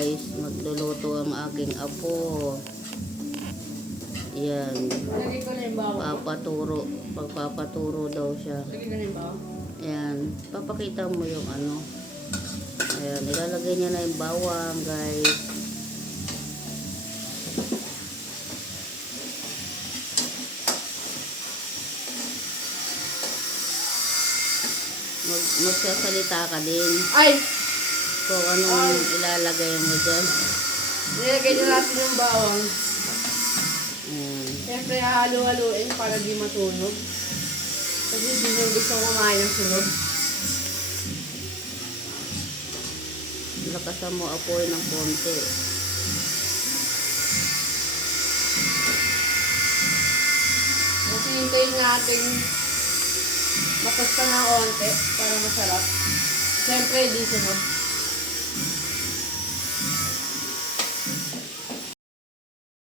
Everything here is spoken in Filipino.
guys, magluluto ang aking apo. Yan. Lagay ko na yung bawang. Pagpapaturo daw siya. Lagay ko na yung bawang. Yan. Papakita mo yung ano. Ayan, ilalagay niya na yung bawang, guys. Magsasalita ka din. Ay! Kung anong ilalagay mo dyan. Nilagay na natin yung bawang. Ayan. Siyempre, hahalo-haluin para di matunog. Kasi hindi yung gusto kumain ng sunog. Lakasan mo apoy ng konti. Kasi hintayin natin mapasta ng konti para masarap. Siyempre, di sunog.